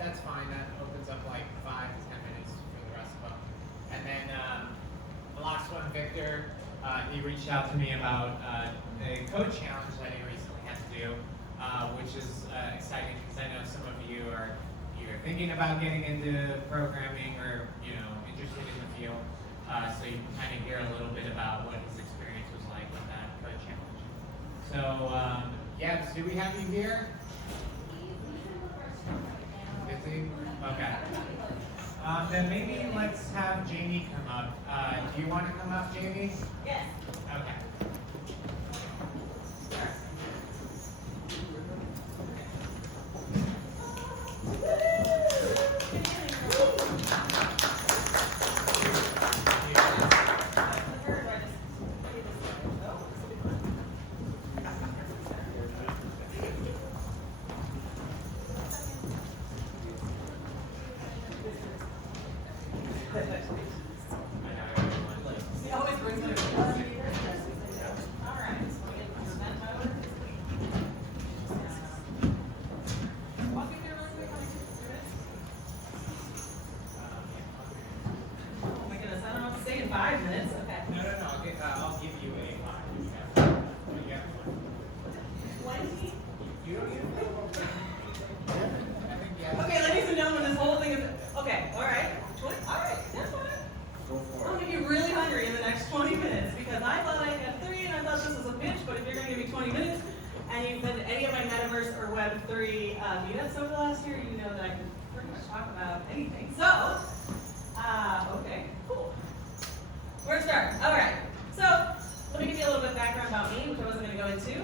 That's fine. That opens up like 5 to 10 minutes for the rest of them. And then the last one, Victor, he reached out to me about a code challenge that he recently had to do, which is exciting because I know some of you are either thinking about getting into programming or interested in the field. So you can kind of hear a little bit about what his experience was like with that code challenge. So, Yeves, do we have you here? Busy? Okay. Then maybe let's have Jamie come up. Do you want to come up, Jamie? Yes. Okay. Meetups over the last year, you know that I can pretty much talk about anything. So, okay, cool. Where to start? All right. So, let me give you a little bit of background about me, which I wasn't going to go into.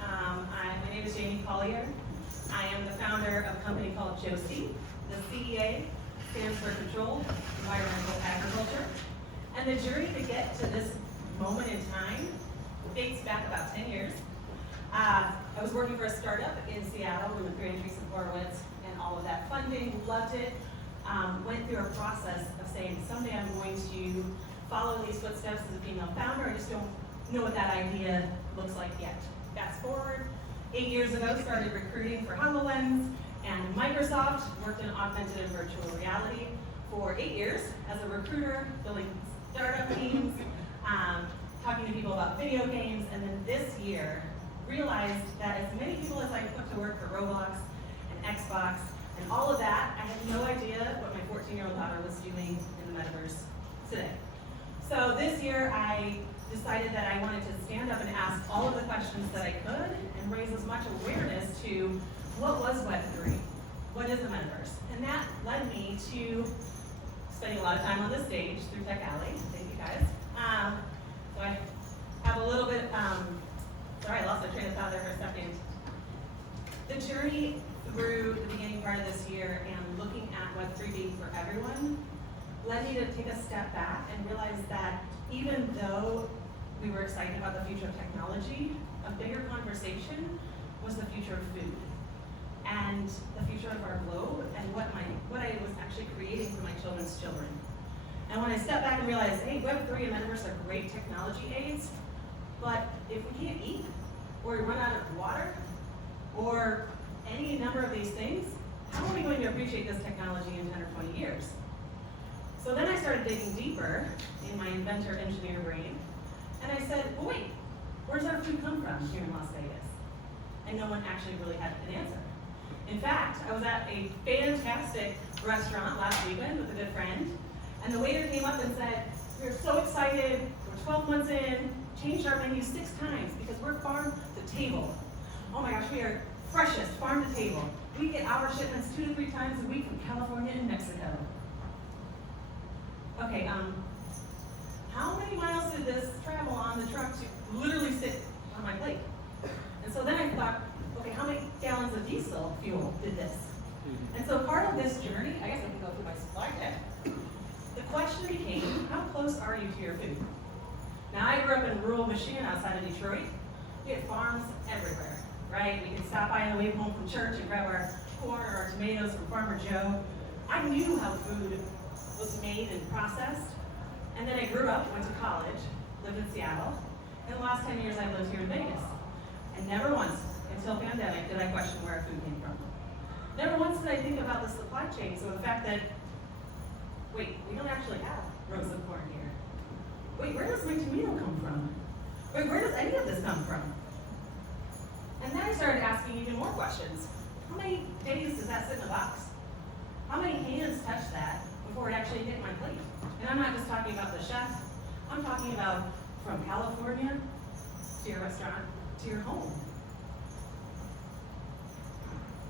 My name is Jamie Collier. I am the founder of a company called JOCEA. The CEA stands for Controlled Environmental Agriculture. And the journey to get to this moment in time dates back about 10 years. I was working for a startup in Seattle. We went through Andreessen Horowitz and all of that funding, loved it. Went through a process of saying, someday I'm going to follow these footsteps as a female founder. I just don't know what that idea looks like yet. Fast forward, 8 years ago, started recruiting for HoloLens and Microsoft, worked in augmented and virtual reality for 8 years as a recruiter, building startup teams, talking to people about video games, and then this year, realized that as many people as I put to work for Roblox and Xbox and all of that, I had no idea what my 14-year-old daughter was doing in the metaverse today. So this year I decided that I wanted to stand up and ask all of the questions that I could and raise as much awareness to what was Web3, what is the metaverse, and that led me to spending a lot of time on this stage through Tech Alley. Thank you guys. So I have a little bit. Sorry, I lost my train of thought there for a second. The journey through the beginning part of this year and looking at Web3 being for everyone led me to take a step back and realize that even though we were excited about the future of technology, a bigger conversation was the future of food and the future of our globe and what I was actually creating for my children's children. And when I stepped back and realized, hey, Web3 and Metaverse are great technology aids, but if we can't eat, or we run out of water, or any number of these things, how are we going to appreciate this technology in 10 or 20 years? So then I started digging deeper in my inventor engineer brain, and I said, well, wait, where does our food come from here in Las Vegas? And no one actually really had an answer. In fact, I was at a fantastic restaurant last weekend with a good friend, and the waiter came up and said, we're so excited, we're 12 months in, changed our menu 6 times because we're farm to table. Oh my gosh, we are freshest farm to table. We get our shipments 2 to 3 times a week from California and Mexico. Okay, how many miles did this travel on the truck to literally sit on my plate? And so then I thought, okay, how many gallons of diesel fuel did this? And so part of this journey, I guess I can go through my supply deck. The question became, how close are you to your food? Now, I grew up in rural Michigan outside of Detroit. We had farms everywhere, right? We could stop by on the way home from church and grab our corn or our tomatoes from Farmer Joe. I knew how food was made and processed. And then I grew up, went to college, lived in Seattle. In the last 10 years, I lived here in Vegas. And never once, until pandemic, did I question where our food came from. Never once did I think about the supply chain, so the fact that, wait, we don't actually have rows of corn here. Wait, where does my tomato come from? Wait, where does any of this come from? And then I started asking even more questions. How many days does that sit in a box? How many hands touch that before it actually hit my plate? And I'm not just talking about the chef, I'm talking about from California to your restaurant to your home.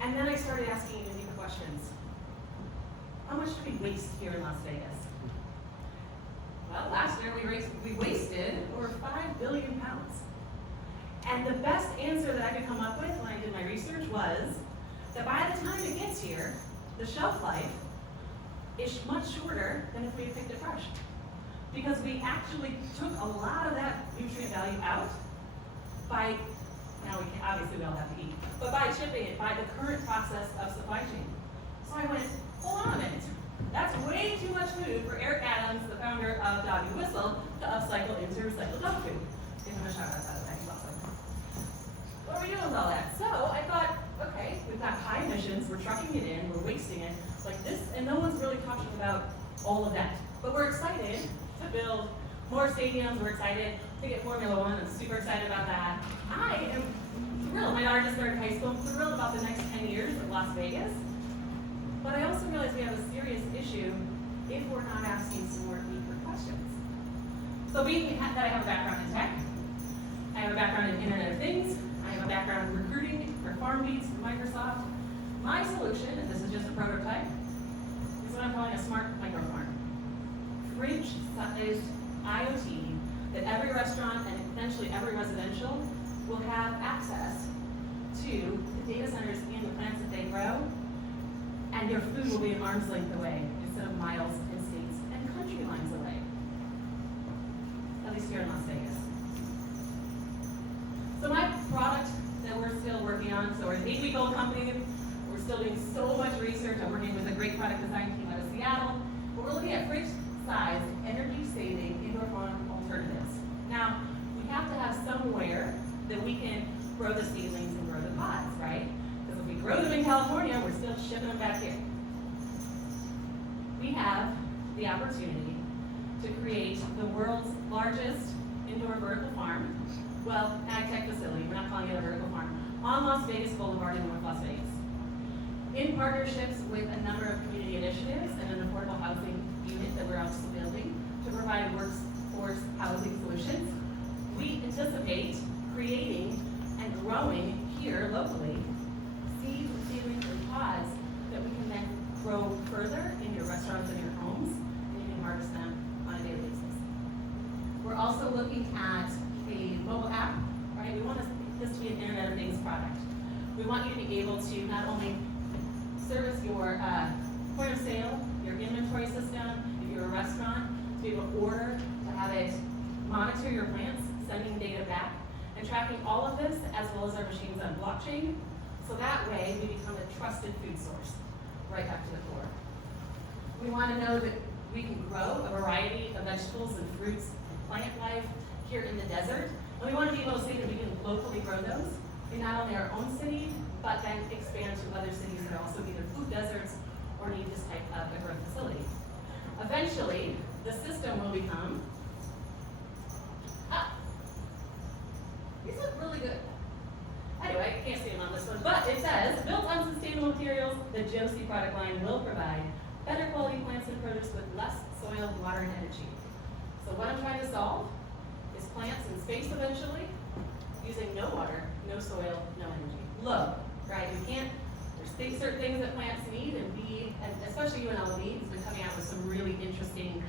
And then I started asking even deeper questions. How much do we waste here in Las Vegas? Well, last year we wasted over 5 billion pounds. And the best answer that I could come up with when I did my research was that by the time it gets here, the shelf life is much shorter than if we had picked it fresh. Because we actually took a lot of that nutrient value out by, now we can, obviously we all have to eat, but by shipping it, by the current process of supply chain. So I went, hold on a minute. That's way too much food for Eric Adams, the founder of Doggy Whistle, to upcycle into recycled dog food. Give him a shout out of that. He's awesome. What are we doing with all that? So I thought, okay, we've got high emissions, we're trucking it in, we're wasting it like this, and no one's really talking about all of that. But we're excited to build more stadiums, we're excited to get Formula One, I'm super excited about that. I am thrilled, my daughter just started high school, I'm thrilled about the next 10 years of Las Vegas. But I also realize we have a serious issue if we're not asking some more deeper questions. So being that I have a background in tech, I have a background in Internet of Things, I have a background in recruiting for FarmBeats for Microsoft, my solution, and this is just a prototype, is what I'm calling a smart micro farm. Fridge-sized IoT that every restaurant and potentially every residential will have access to the data centers and the plants that they grow, and your food will be an arm's length away instead of miles and states and country lines away. At least here in Las Vegas. So my product that we're still working on, so we're an 8-week-old company, we're still doing so much research, I'm working with a great product design team out of Seattle, but we're looking at fridge-sized, energy-saving indoor farm alternatives. Now, we have to have somewhere that we can grow the seedlings and grow the pods, right? Because if we grow them in California, we're still shipping them back here. We have the opportunity to create the world's largest indoor vertical farm, well, ag tech facility, we're not calling it a vertical farm, on Las Vegas Boulevard in North Las Vegas. In partnerships with a number of community initiatives and an affordable housing unit that we're also building to provide workforce housing solutions, we anticipate creating and growing here locally seeds, seedlings, and pods that we can then grow further in your restaurants and your homes, and you can harvest them on a daily basis. We're also looking at a mobile app, right? We want this to be an Internet of Things product. We want you to be able to not only service your point of sale, your inventory system, if you're a restaurant, to be able to order, to have it monitor your plants, sending data back, and tracking all of this as well as our machines on blockchain. So that way we become a trusted food source, right back to the core. We want to know that we can grow a variety of vegetables and fruits and plant life here in the desert. And we want to be able to say that we can locally grow those in not only our own city, but then expand to other cities that are also either food deserts or need this type of a growth facility. Eventually, the system will become, these look really good. Anyway, I can't see them on this one, but it says, built on sustainable materials, the JOCEA product line will provide better quality plants and produce with less soil, water, and energy. So what I'm trying to solve is plants in space eventually, using no water, no soil, no energy. Low, right? We can't, there's certain things that plants need, and especially UNLV has been coming out with some really interesting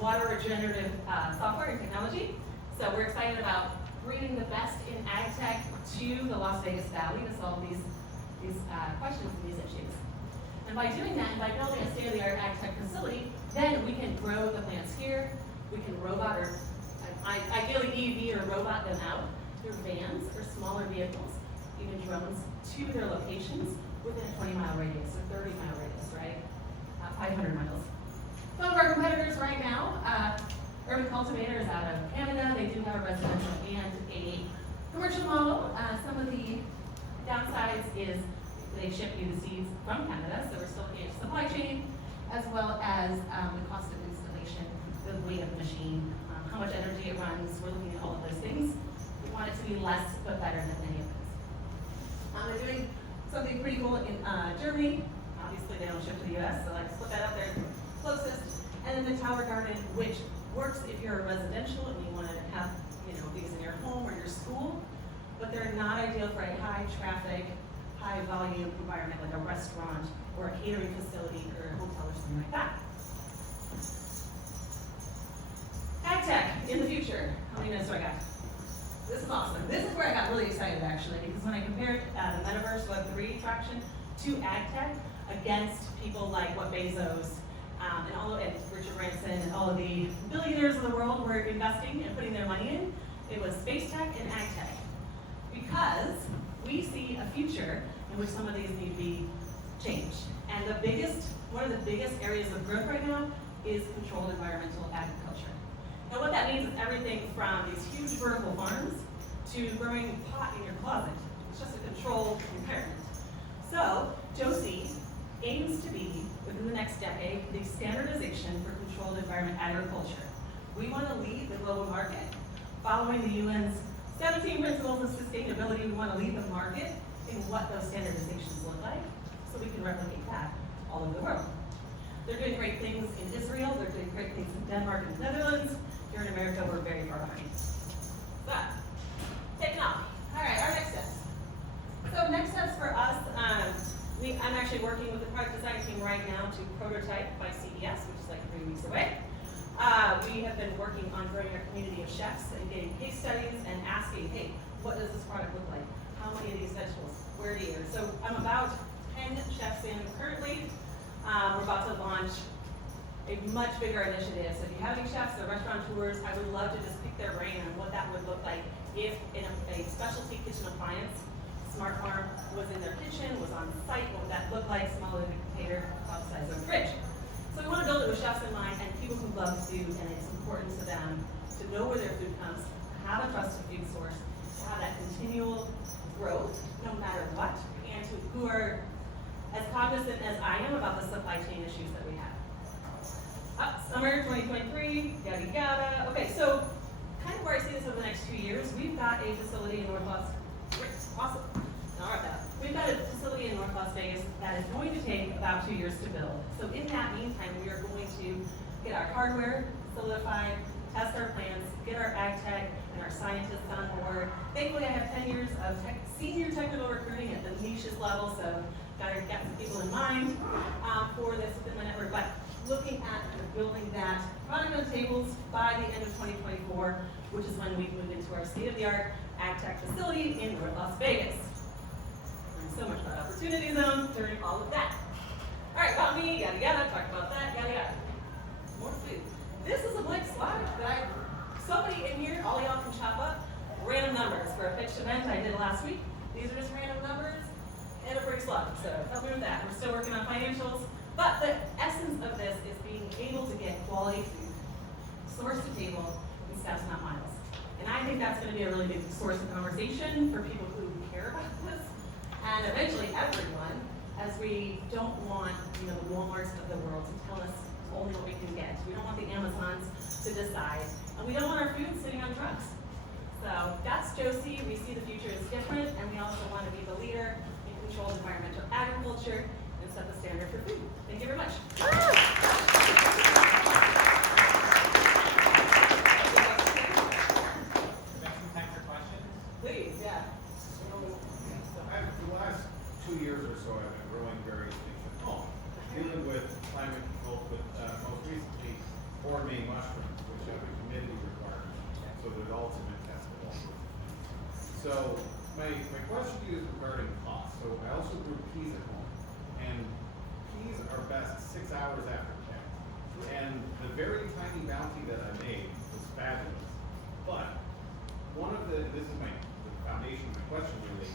water regenerative software and technology. So we're excited about bringing the best in ag tech to the Las Vegas Valley to solve these questions and these issues. And by doing that, and by building a state-of-the-art ag tech facility, then we can grow the plants here, we can robot or ideally EV or robot them out through vans or smaller vehicles, even drones, to their locations within a 20-mile radius or 30-mile radius, right? 500 miles. Some of our competitors right now, Urban Cultivator is out of Canada. They do have a residential and a commercial model. Some of the downsides is they ship you the seeds from Canada, so we're still looking at supply chain, as well as the cost of installation, the weight of the machine, how much energy it runs. We're looking at all of those things. We want it to be less but better than any of those. They're doing something pretty cool in Germany. Obviously, they don't ship to the US, so I just put that up there closest. And then the Tower Garden, which works if you're a residential and you want to have, these in your home or your school, but they're not ideal for a high traffic, high volume environment like a restaurant or a catering facility or a hotel or something like that. Ag tech in the future. How many minutes do I got? This is awesome. This is where I got really excited actually, because when I compared the Metaverse Web3 traction to ag tech against people like what Bezos and Richard Branson and all of the billionaires of the world were investing and putting their money in, it was space tech and ag tech. Because we see a future in which some of these need to be changed. And one of the biggest areas of growth right now is controlled environmental agriculture. And what that means is everything from these huge vertical farms to growing pot in your closet. It's just a controlled environment. So, JOCEA aims to be, within the next decade, the standardization for controlled environment agriculture. We want to lead the global market. Following the UN's 17 principles of sustainability, we want to lead the market in what those standardizations look like, so we can replicate that all over the world. They're doing great things in Israel, they're doing great things in Denmark and the Netherlands. Here in America, we're very far behind. But, technology. All right, our next steps. So next steps for us, I'm actually working with the product design team right now to prototype by CES, which is like 3 weeks away. We have been working on growing our community of chefs and getting case studies and asking, hey, what does this product look like? How many of these vegetables? Where do you? So I'm about 10 chefs in currently. We're about to launch a much bigger initiative. So if you have any chefs or restaurateurs, I would love to just pick their brain on what that would look like if in a specialty kitchen appliance, Smart Farm was in their kitchen, was on site, what would that look like, smaller than a container, about the size of a fridge. So we want to build it with chefs in mind and people who love food, and it's important to them to know where their food comes, to have a trusted food source, to have that continual growth no matter what, and who are as cognizant as I am about the supply chain issues that we have. Summer 2023, yada yada. Okay, so kind of where I see this over the next 2 years, we've got a facility in North Las Vegas. Awesome. All right, we've got a facility in North Las Vegas that is going to take about 2 years to build. So in that meantime, we are going to get our hardware solidified, test our plans, get our ag tech and our scientists on board. Thankfully, I have 10 years of senior technical recruiting at the niches level, so got some people in mind for this within my network. But looking at building that product on tables by the end of 2024, which is when we move into our state-of-the-art ag tech facility in North Las Vegas. Learned so much about opportunity zone during all of that. All right, about me, yada yada, talked about that, yada yada. More food. This is a blank slide that somebody in here, all y'all can chop up random numbers for a pitched event I did last week. These are just random numbers and a brick slide, so help me with that. We're still working on financials, but the essence of this is being able to get quality food, source to table, in steps, not miles. And I think that's going to be a really big source of conversation for people who care about this, and eventually everyone, as we don't want the Walmarts of the world to tell us only what we can get. We don't want the Amazons to decide, and we don't want our food sitting on trucks. So that's JOCEA. We see the future is different, and we also want to be the leader in controlled environmental agriculture and set the standard for food. Thank you very much. Please, yeah. The last 2 years or so, I've been growing various things at home, dealing with climate control, but most recently, gourmet mushrooms, which have a humidity requirement, so they're the ultimate test of all. So my question to you is regarding cost. So I also grew peas at home, and peas are best 6 hours after picked. And the very tiny bounty that I made was fabulous, but this is the foundation of my question really.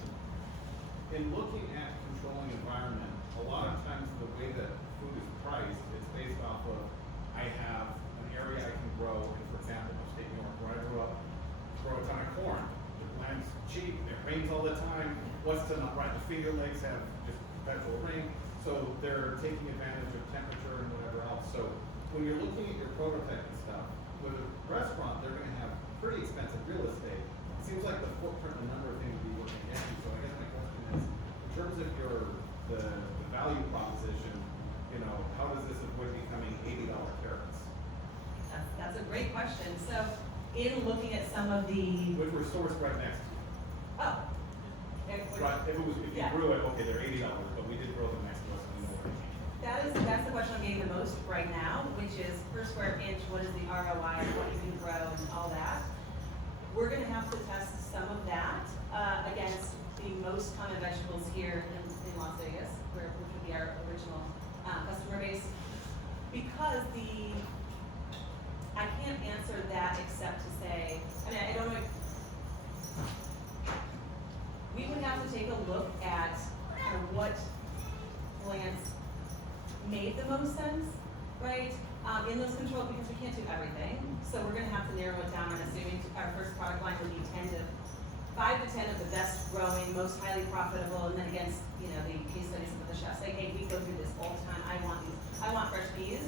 In looking at controlling environment, a lot of times the way that food is priced is based off of, I have an area I can grow, and for example, upstate New York, where I grew up, grow a ton of corn. The land's cheap, it rains all the time. What's to not right? The Finger Lakes have just perpetual rain. So they're taking advantage of temperature and whatever else. So when you're looking at your prototype and stuff, with a restaurant, they're gonna have pretty expensive real estate. It seems like the footprint, the number of things would be looking at. So I guess my question is, in terms of the value proposition, you know, how does this avoid becoming $80 carrots? That's a great question. So in looking at some of the, Which were sourced right next to you. oh. Okay, Right, if you Yeah. grew it, okay, they're $80, but we did grow them next to us, and we know where they came. That's the question I'm getting the most right now, which is per square inch, what is the ROI, what you can grow and all that. We're gonna have to test some of that, against the most common vegetables here in Las Vegas, which would be our original, customer base. Because I can't answer that except to say, I mean, I don't know. We would have to take a look at kind of what plants made the most sense, right? In those controls, because we can't do everything. So we're gonna have to narrow it down. I'm assuming our first product line would be 5 to 10 of the best growing, most highly profitable, and then against, you know, the case studies of the chefs, like, hey, we go through this all the time, I want fresh peas.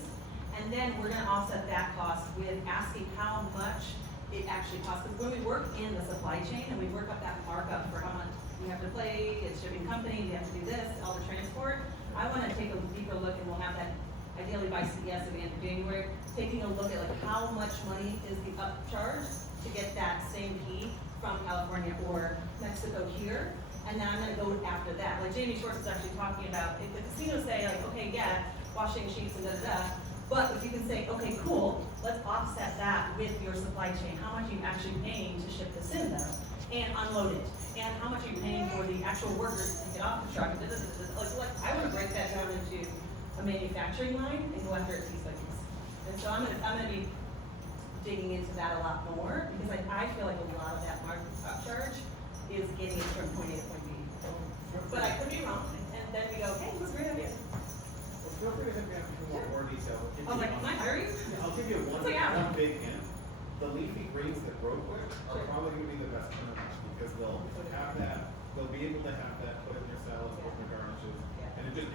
And then we're gonna offset that cost with asking how much it actually costs. Because when we work in the supply chain and we work up that markup for how much we have to pay, it's shipping company, we have to do this, all the transport, I wanna take a deeper look, and we'll have that ideally by CES at the end of January, taking a look at like how much money is the upcharge to get that same pea from California or Mexico here, and then I'm gonna go after that. Like Jamie Schwartz is actually talking about, if the casinos say like, okay, yeah, washing sheets and da-da-da, but if you can say, okay, cool, let's offset that with your supply chain. How much are you actually paying to ship this in though, and unload it? And how much are you paying for the actual workers to get off the truck? Like, I wanna break that down into a manufacturing line and go after it piece by piece. And so I'm gonna be digging into that a lot more, because I feel like a lot of that market upcharge is getting it from point A to point B. But I could be wrong, and then we go, hey, this is a great idea. Well, feel free to hit me up if you want more detail. I was like, can I hire you? I'll give you one, It's like, yeah. one big hint. The leafy greens that grow quick are Sure. probably gonna be the best turnaround, because they'll be able to have that put in your salads, put in your garnishes, Yeah. and it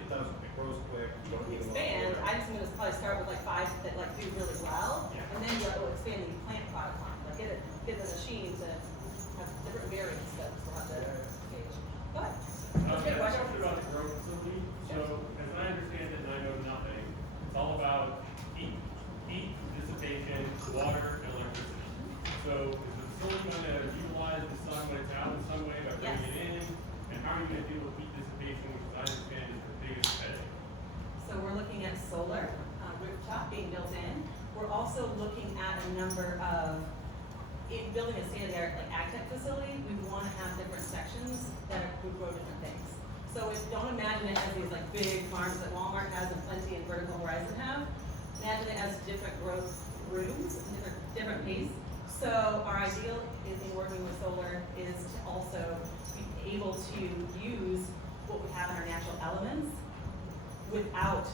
grows quick, you don't need a lot of Expand, water. I'm just gonna probably start with like 5 that like do really well, Yeah. and then you'll expand the plant product line, like get the machine to have different variants that we'll have to gauge. Go ahead. That's a good I question. talked about the grow facility. So as I understand it, and I know nothing, it's all about heat dissipation, water, and electricity. So is the facility going to utilize the sun when it's out in some way by bringing Yes. it in? And how are you going to deal with heat dissipation, which as I understand is the biggest headache? So we're looking at solar, rooftop being built in. We're also looking at a number of, in building a state-of-the-art like ag tech facility, we wanna have different sections that would grow different things. So don't imagine it as these like big farms that Walmart has and Plenty and Vertical Horizon have. Imagine it as different growth rooms, different pace. So our ideal is in working with solar is to also be able to use what we have in our natural elements without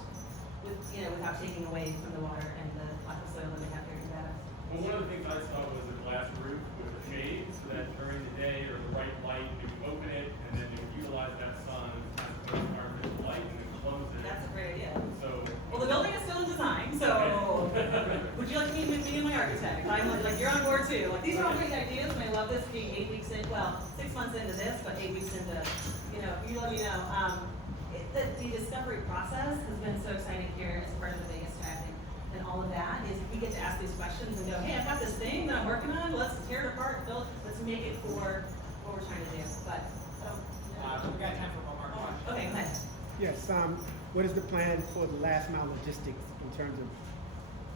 taking away from the water and the lack of soil that we have here in Nevada. Well, one of the things I saw was a glass roof with a shade, so that during the day or the right light, you would open it and then you would utilize that sun and kind of put artificial light and then close it. That's a great idea. So. Well, the building is still in design, so would you like to meet with me and my architect? I'm like, you're on board too. Like, these are all great ideas, and I love this being 8 weeks in, well, 6 months into this, but 8 weeks into, you let me know. The discovery process has been so exciting here as part of the Vegas Tech and all of that is we get to ask these questions and go, hey, I've got this thing that I'm working on, let's tear it apart, build, let's make it for what we're trying to do. But We got time for one more question. okay, go ahead. Yes, what is the plan for the last mile logistics in terms of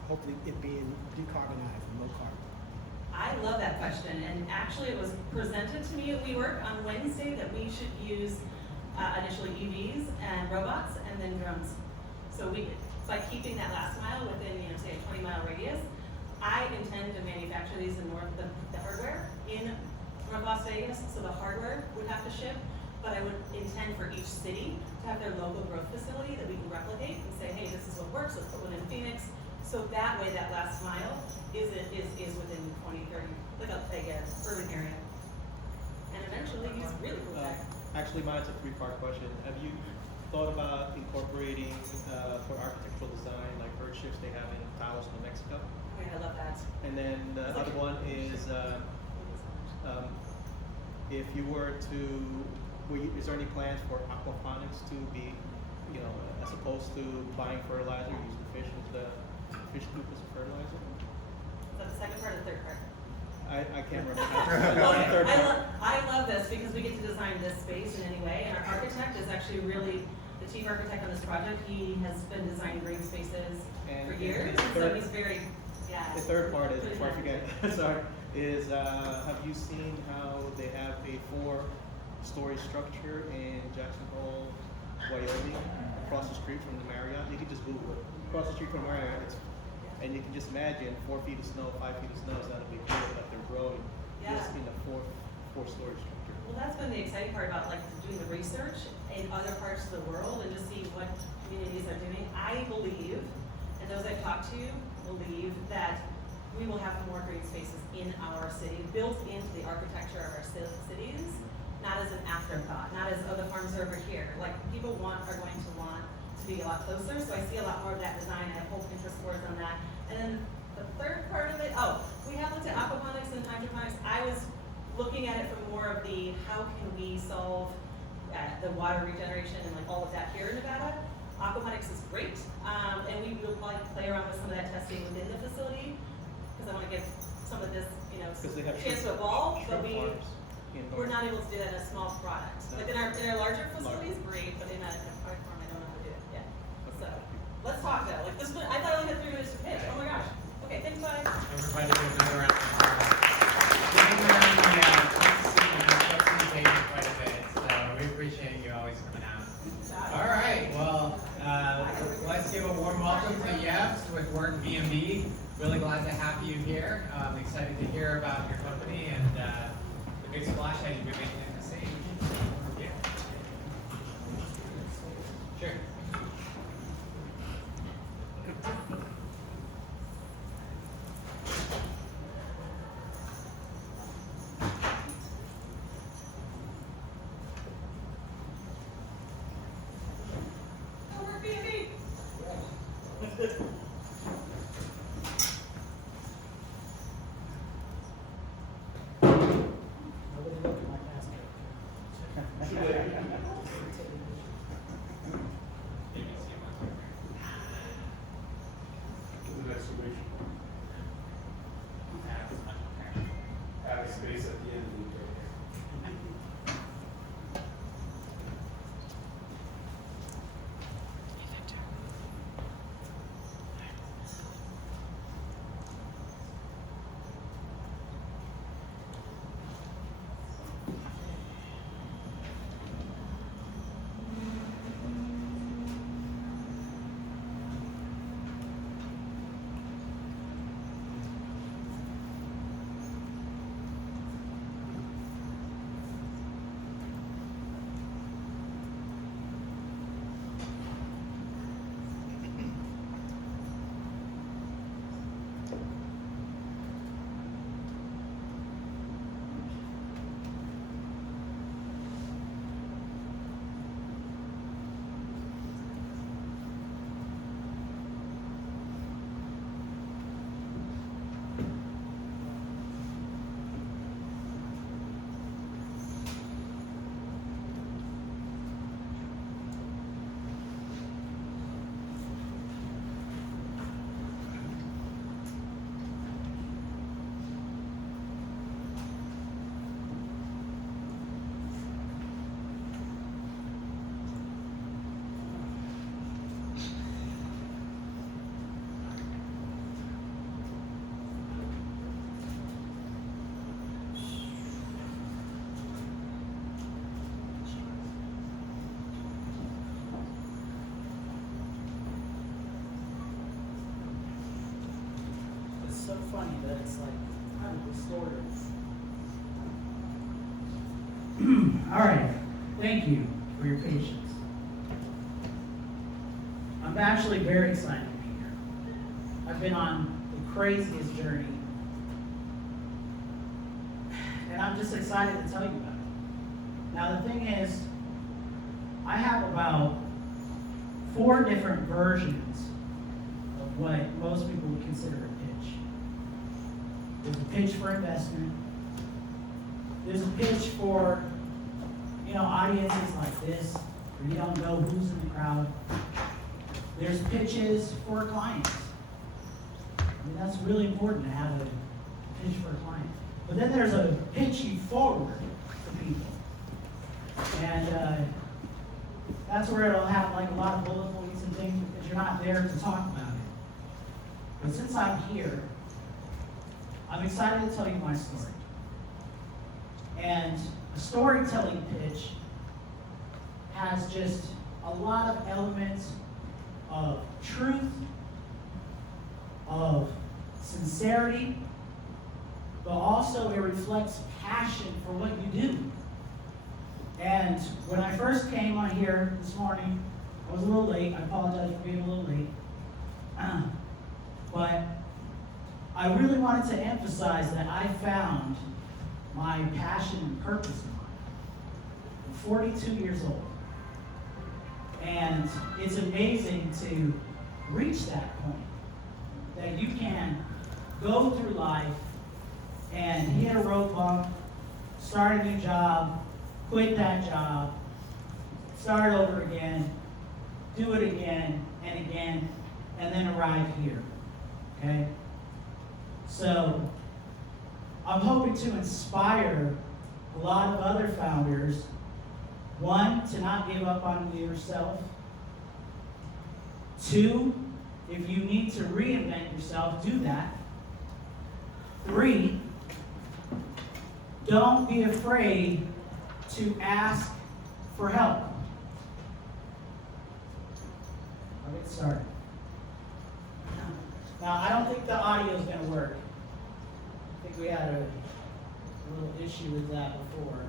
hopefully it being decarbonized and low carbon? I love that question, and actually it was presented to me at WeWork on Wednesday that we should use initially EVs and robots and then drones. So by keeping that last mile within, say a 20-mile radius, I intend to manufacture these in the hardware in North Las Vegas, so the hardware would have to ship, but I would intend for each city to have their local growth facility that we can replicate and say, hey, this is what works, let's put one in Phoenix. So that way that last mile is within 20, 30, like a urban area. And eventually use really cool tech. Actually, mine's a 3-part question. Have you thought about incorporating for architectural design, like bird shifts they have in Taos, New Mexico. Okay, I love that. And then the other one is if you were to, is there any plans for aquaponics to be, you know, as opposed to buying fertilizer, use the fish as the fish poop as a fertilizer? Is that the second part or the third part? I can't remember. Okay, Third part. I love this because we get to design this space in any way, and our architect is actually really the chief architect on this project. He has been designing green spaces for years, so he's very, yeah. The third part is, pretty before I fun. forget, sorry, is have you seen how they have a 4-story structure in Jackson Hole, Wyoming, across the street from the Marriott? You can just Google it. Across the street from Marriott, and you can just imagine 4 feet of snow, 5 feet of snow is not a big deal, but they're growing just in a 4-story structure. Well, that's been the exciting part about like doing the research in other parts of the world and just see what communities are doing. I believe, and those I've talked to believe, that we will have more green spaces in our city, built into the architecture of our cities, not as an afterthought, not as, oh, the farms are over here. Like, people are going to want to be a lot closer, so I see a lot more of that design. I have whole Pinterest boards on that. And then the third part of it, we have looked at aquaponics and hydroponics. I was looking at it from more of the, how can we solve the water regeneration and like all of that here in Nevada. Aquaponics is great, and we will probably play around with some of that testing within the facility, because I want to give some of this, you know, Because they have chance to evolve, but farms we're not able to do that in a small product. Like in our larger facilities, great, but in a product farm, I don't know how to do it yet. So, let's talk though. Like this one, I thought I only had 3 minutes to pitch. Oh my gosh. Okay, thanks, bye. Everybody give another round of applause. Getting around the quite a bit, so we appreciate you always coming out. All right, well, let's give a warm welcome to Yeves with WorkBnB. Really glad to have you here. Excited to hear about your company and the big splash that you've been making in the city. Yeah. Sure. WorkBnB. Nobody look at my The next week, have a space at the end of the day. It's so funny that it's like, I'm distorted. All right, thank you for your patience. I'm actually very excited to be here. I've been on the craziest journey, and I'm just excited to tell you about it. Now the thing is, I have about 4 different versions of what most people would consider a pitch. There's a pitch for investment. There's a pitch for, audiences like this, where you don't know who's in the crowd. There's pitches for clients. That's really important to have a pitch for a client. But then there's a pitch you forward to people. And that's where it'll have like a lot of bullet points and things because you're not there to talk about it. But since I'm here, I'm excited to tell you my story. And a storytelling pitch has just a lot of elements of truth, of sincerity, but also it reflects passion for what you do. And when I first came on here this morning, I was a little late. I apologize for being a little late. But I really wanted to emphasize that I found my passion and purpose in life. I'm 42 years old. And it's amazing to reach that point, that you can go through life and hit a road bump, start a new job, quit that job, start over again, do it again and again, and then arrive here, okay? So, I'm hoping to inspire a lot of other founders, one, to not give up on yourself. 2, if you need to reinvent yourself, do that. 3, don't be afraid to ask for help. I'll get started. Now, I don't think the audio is going to work. I think we had a little issue with that before.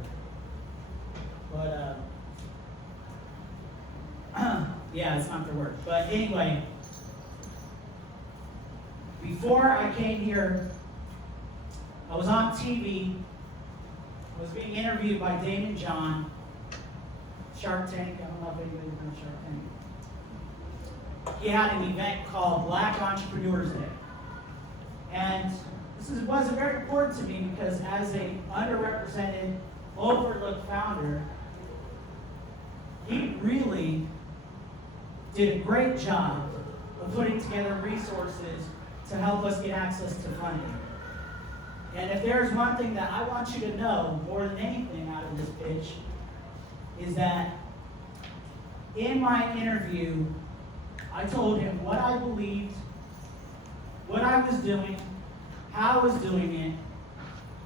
But, yeah, it's not going to work. But anyway, before I came here, I was on TV. I was being interviewed by Damon John, Shark Tank. I don't know if anybody's been on Shark Tank. He had an event called Black Entrepreneurs Day. And was very important to me because as an underrepresented, overlooked founder, he really did a great job of putting together resources to help us get access to funding. And if there's one thing that I want you to know more than anything out of this pitch, is that in my interview, I told him what I believed, what I was doing, how I was doing it,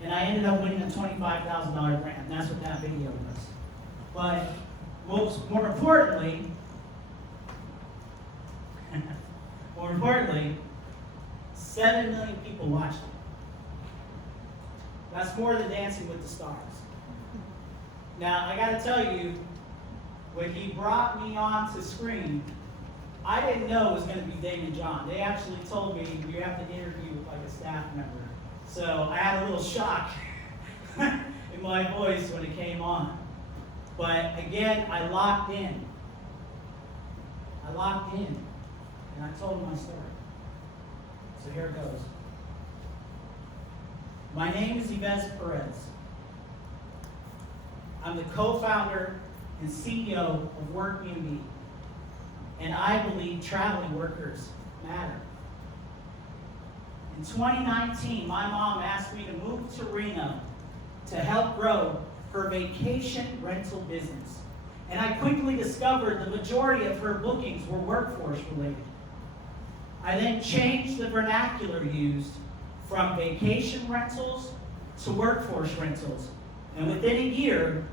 and I ended up winning a $25,000 grant. That's what that video was. But more importantly, 7 million people watched it. That's more than Dancing with the Stars. Now, I gotta tell you, when he brought me onto screen, I didn't know it was gonna be Damon John. They actually told me you have to interview like a staff member. So I had a little shock in my voice when it came on. But again, I locked in. And I told him my story. So here it goes. My name is Yeves Perez. I'm the co-founder and CEO of WorkBnB. And I believe traveling workers matter. In 2019, my mom asked me to move to Reno to help grow her vacation rental business. And I quickly discovered the majority of her bookings were workforce related. I then changed the vernacular used from vacation rentals to workforce rentals. And within a year,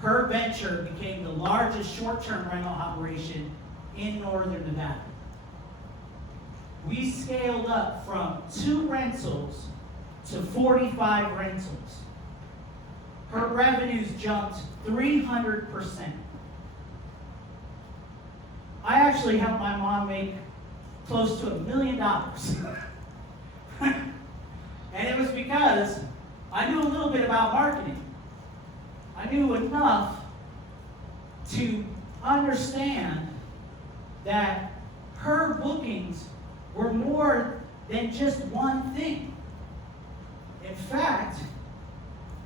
her venture became the largest short-term rental operation in northern Nevada. We scaled up from 2 rentals to 45 rentals. Her revenues jumped 300%. I actually helped my mom make close to $1 million. And it was because I knew a little bit about marketing. I knew enough to understand that her bookings were more than just one thing. In fact,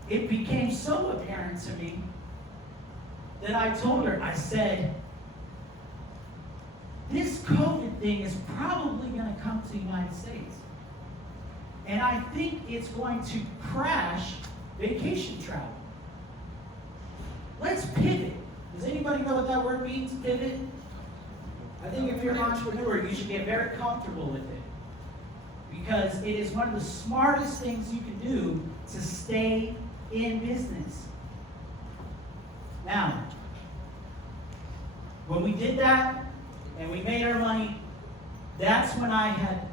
it became so apparent to me that I told her, I said, this COVID thing is probably going to come to the United States. And I think it's going to crash vacation travel. Let's pivot. Does anybody know what that word means, pivot? I think if you're an entrepreneur, you should get very comfortable with it. Because it is one of the smartest things you can do to stay in business. Now, when we did that and we made our money, that's when I had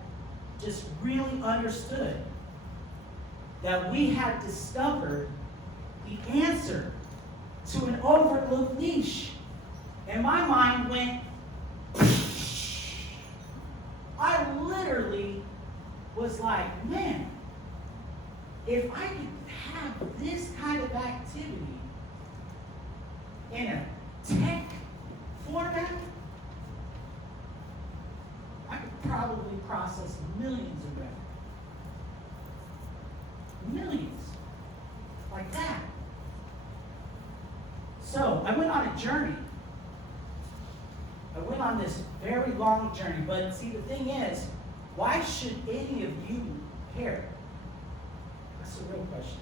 just really understood that we had discovered the answer to an overlooked niche. And my mind went, I literally was like, man, if I could have this kind of activity in a tech format, I could probably process millions of revenue. Millions. Like that. So I went on a journey. I went on this very long journey. But see, the thing is, why should any of you care? That's a real question.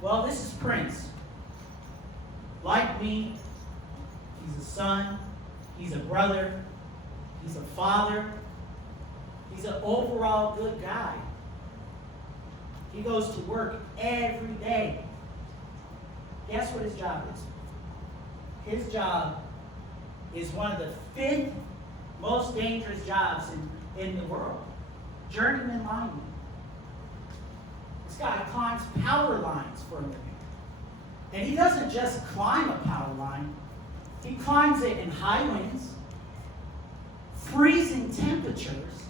Well, this is Prince. Like me, he's a son, he's a brother, he's a father, he's an overall good guy. He goes to work every day. Guess what his job is? His job is one of the 5th most dangerous jobs in the world. Journeyman lineman. This guy climbs power lines for a living. And he doesn't just climb a power line, he climbs it in high winds, freezing temperatures,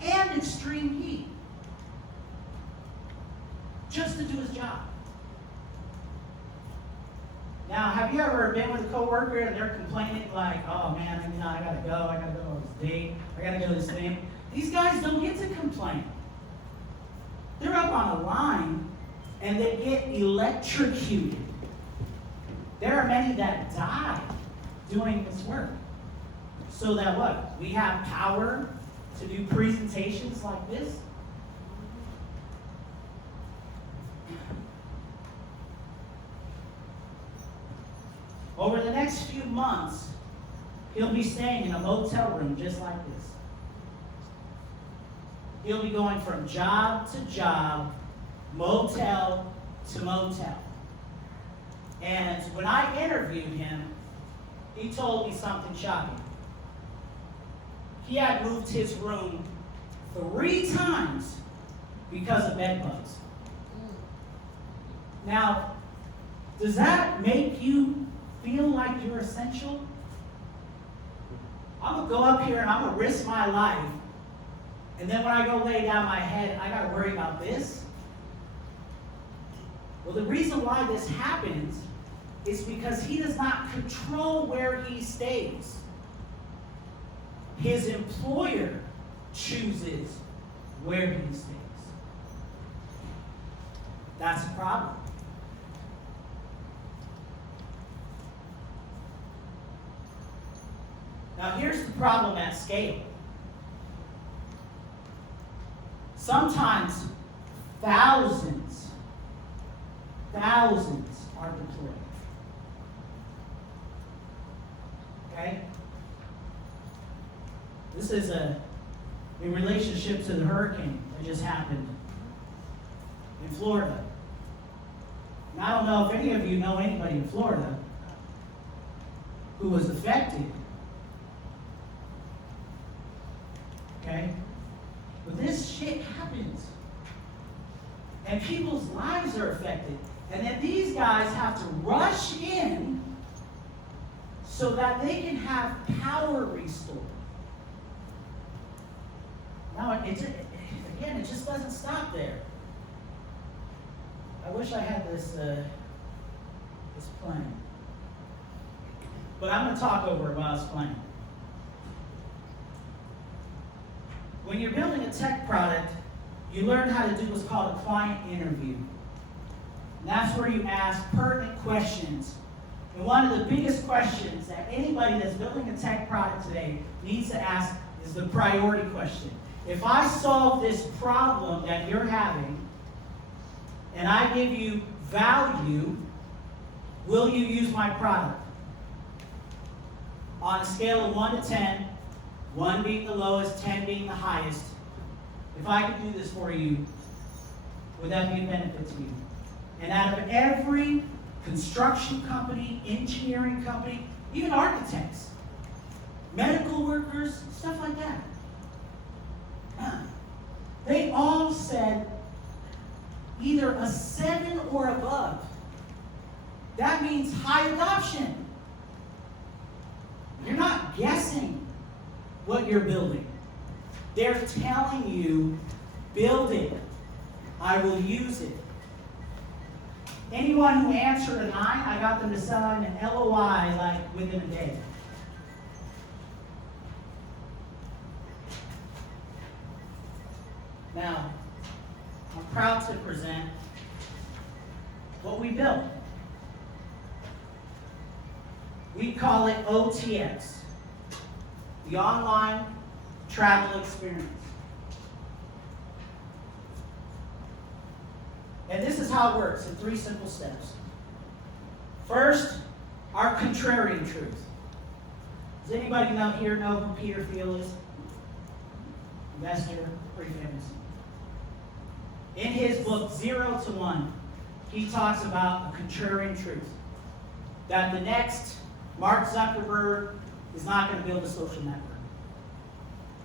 and extreme heat. Just to do his job. Now, have you ever been with a coworker and they're complaining like, oh man, I gotta go on this date, I gotta go to this thing. These guys don't get to complain. They're up on a line and they get electrocuted. There are many that die doing this work. So that what? We have power to do presentations like this. Over the next few months, he'll be staying in a motel room just like this. He'll be going from job to job, motel to motel. And when I interviewed him, he told me something shocking. He had moved his room 3 times because of bed bugs. Now, does that make you feel like you're essential? I'm gonna go up here and I'm gonna risk my life, and then when I go lay down my head, I gotta worry about this? Well, the reason why this happens is because he does not control where he stays. His employer chooses where he stays. That's a problem. Now here's the problem at scale. Sometimes thousands are deployed. Okay? This is in relationship to the hurricane that just happened in Florida. And I don't know if any of you know anybody in Florida who was affected. Okay? But this shit happens. And people's lives are affected. And then these guys have to rush in so that they can have power restored. Now, it just doesn't stop there. I wish I had this plan. but I'm going to talk over it while it's playing. When you're building a tech product, you learn how to do what's called a client interview. And that's where you ask pertinent questions. And one of the biggest questions that anybody that's building a tech product today needs to ask is the priority question. If I solve this problem that you're having, and I give you value, will you use my product? On a scale of 1 to 10, 1 being the lowest, 10 being the highest, if I could do this for you, would that be a benefit to you? And out of every construction company, engineering company, even architects, medical workers, stuff like that, they all said either a 7 or above. That means high adoption. You're not guessing what you're building. They're telling you, build it. I will use it. Anyone who answered a 9, I got them to sign an LOI like within a day. Now, I'm proud to present what we built. We call it OTX, the Online Travel Experience. And this is how it works in 3 simple steps. First, our contrarian truth. Does anybody here know who Peter Thiel is? Investor, pretty famous. In his book, 0 to 1, he talks about a contrarian truth. That the next Mark Zuckerberg is not going to build a social network.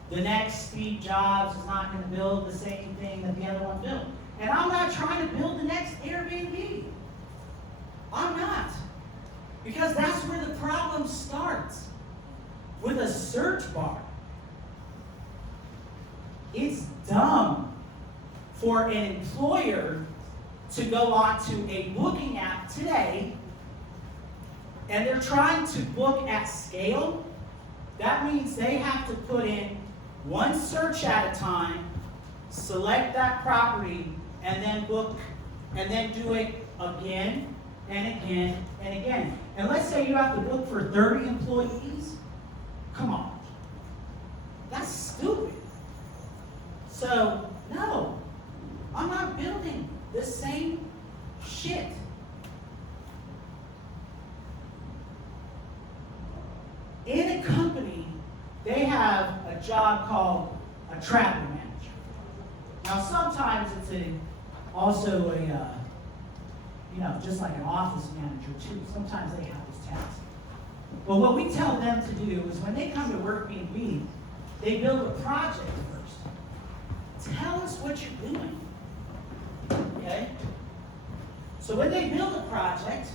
The next Steve Jobs is not going to build the same thing that the other one built. And I'm not trying to build the next Airbnb. I'm not. Because that's where the problem starts. With a search bar. It's dumb for an employer to go onto a booking app today and they're trying to book at scale. That means they have to put in 1 search at a time, select that property, and then book, and then do it again and again and again. And let's say you have to book for 30 employees. Come on. That's stupid. So, no, I'm not building the same shit. In a company, they have a job called a travel manager. Now, sometimes it's also a, just like an office manager too. Sometimes they have this task. But what we tell them to do is when they come to WorkBnB, they build a project first. Tell us what you're doing. Okay? So when they build a project,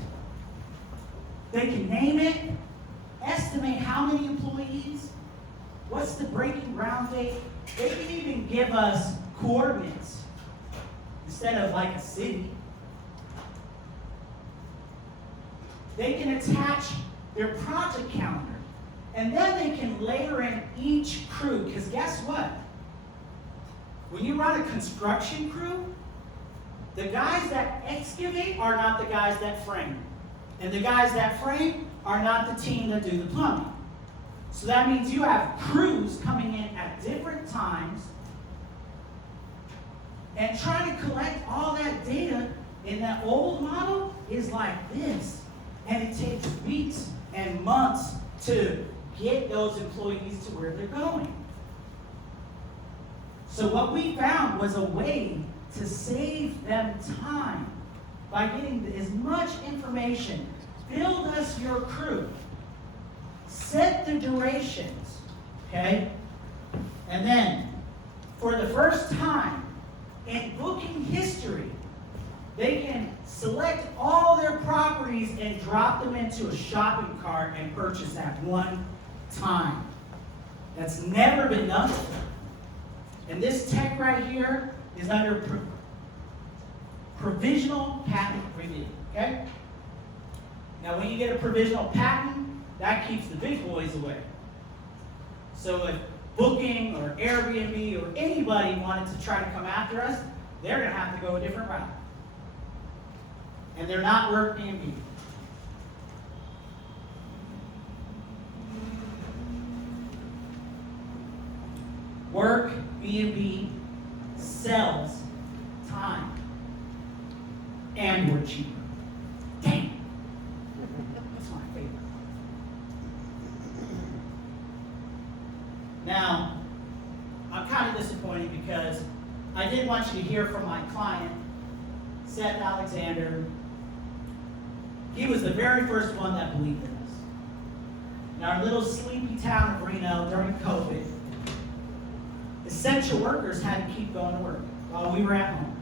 they can name it, estimate how many employees, what's the breaking ground date. They can even give us coordinates instead of like a city. They can attach their project calendar. And then they can layer in each crew. Because guess what? When you run a construction crew, the guys that excavate are not the guys that frame. And the guys that frame are not the team that do the plumbing. So that means you have crews coming in at different times and trying to collect all that data in that old model is like this. And it takes weeks and months to get those employees to where they're going. So what we found was a way to save them time by getting as much information. Build us your crew. Set the durations, okay? And then, for the first time in booking history, they can select all their properties and drop them into a shopping cart and purchase at one time. That's never been done before. And this tech right here is under provisional patent review, okay? Now when you get a provisional patent, that keeps the big boys away. So if Booking or Airbnb or anybody wanted to try to come after us, they're going to have to go a different route. And they're not WorkBnB. WorkBnB sells time. And we're cheaper. Dang. That's my favorite. Now, I'm kind of disappointed because I did want you to hear from my client, Seth Alexander. He was the very first one that believed in us. In our little sleepy town of Reno during COVID, essential workers had to keep going to work while we were at home.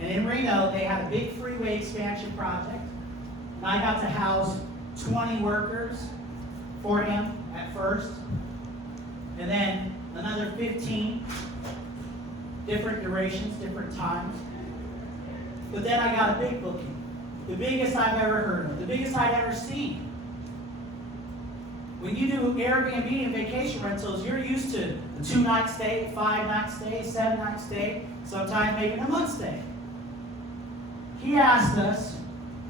And in Reno, they had a big freeway expansion project. And I got to house 20 workers for him at first. And then another 15, different durations, different times. But then I got a big booking. The biggest I've ever heard of, the biggest I'd ever seen. When you do Airbnb and vacation rentals, you're used to a 2-night stay, 5-night stay, 7-night stay, sometimes maybe a month stay. He asked us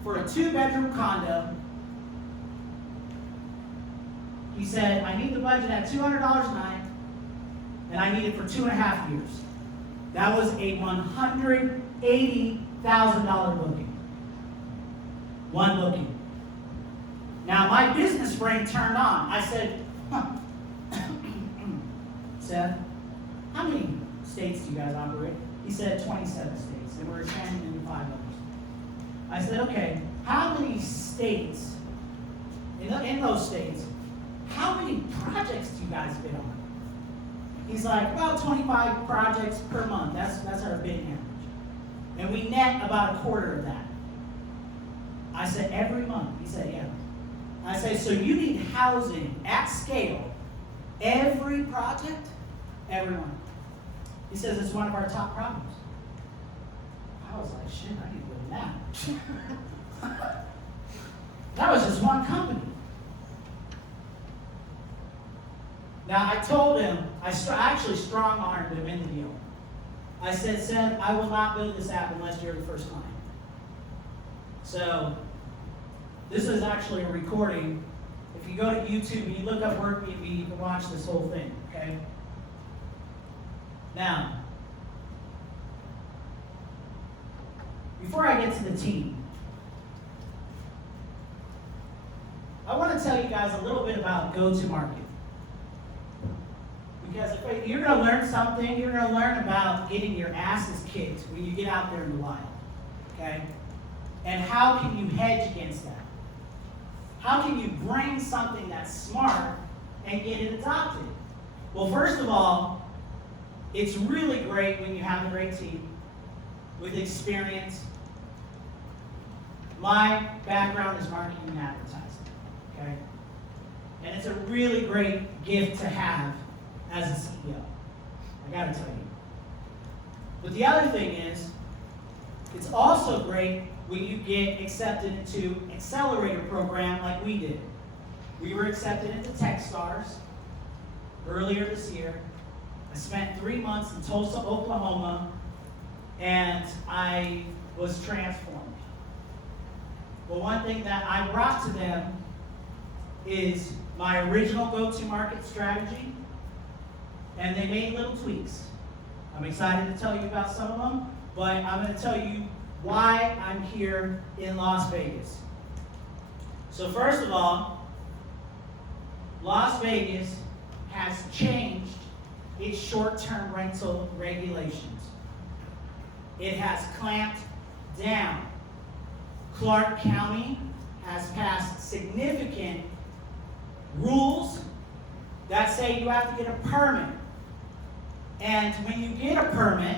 for a 2-bedroom condo. He said, I need the budget at $200 a night, and I need it for 2.5 years. That was a $180,000 booking. One booking. Now, my business brain turned on. I said, Seth, how many states do you guys operate? He said 27 states, and we're expanding into 5 others. I said, okay, how many states, in those states, how many projects do you guys bid on? He's like, about 25 projects per month. That's our bidding average. And we net about a quarter of that. I said, every month? He said, yeah. I said, so you need housing at scale, every project? Every one. He says, it's one of our top problems. I was like, shit, I need to live that. That was just one company. Now, I told him, I actually strong-armed him in the deal. I said, Seth, I will not build this app unless you're the first client. So, this is actually a recording. If you go to YouTube and you look up WorkBnB, you can watch this whole thing, okay? Now, before I get to the team, I want to tell you guys a little bit about go-to-market. Because if you're going to learn something, you're going to learn about getting your asses kicked when you get out there in the wild, okay? And how can you hedge against that? How can you bring something that's smart and get it adopted? Well, first of all, it's really great when you have a great team with experience. My background is marketing and advertising, okay? And it's a really great gift to have as a CEO. I gotta tell you. But the other thing is, it's also great when you get accepted into an accelerator program like we did. We were accepted into Techstars earlier this year. I spent 3 months in Tulsa, Oklahoma, and I was transformed. Well, one thing that I brought to them is my original go-to-market strategy, and they made little tweaks. I'm excited to tell you about some of them, but I'm going to tell you why I'm here in Las Vegas. So first of all, Las Vegas has changed its short-term rental regulations. It has clamped down. Clark County has passed significant rules that say you have to get a permit. And when you get a permit,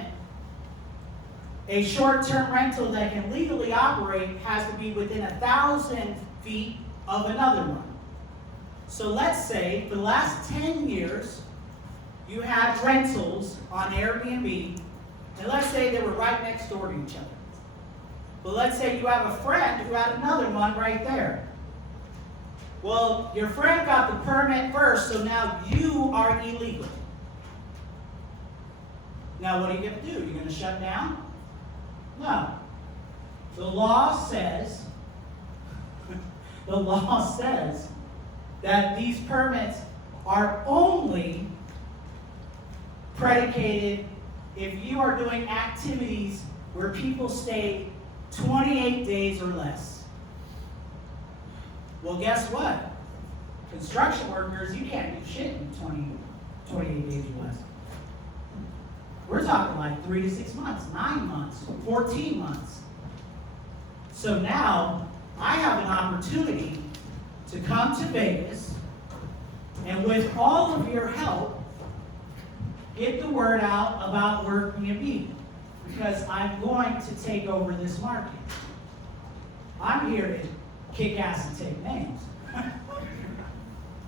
a short-term rental that can legally operate has to be within 1,000 feet of another one. So let's say for the last 10 years, you had rentals on Airbnb, and let's say they were right next door to each other. But let's say you have a friend who had another one right there. Well, your friend got the permit first, so now you are illegal. Now what are you going to do? You're going to shut down? No. The law says, that these permits are only predicated if you are doing activities where people stay 28 days or less. Well, guess what? Construction workers, you can't do shit in 28 days or less. We're talking like 3 to 6 months, 9 months, 14 months. So now I have an opportunity to come to Vegas and with all of your help, get the word out about WorkBnB because I'm going to take over this market. I'm here to kick ass and take names.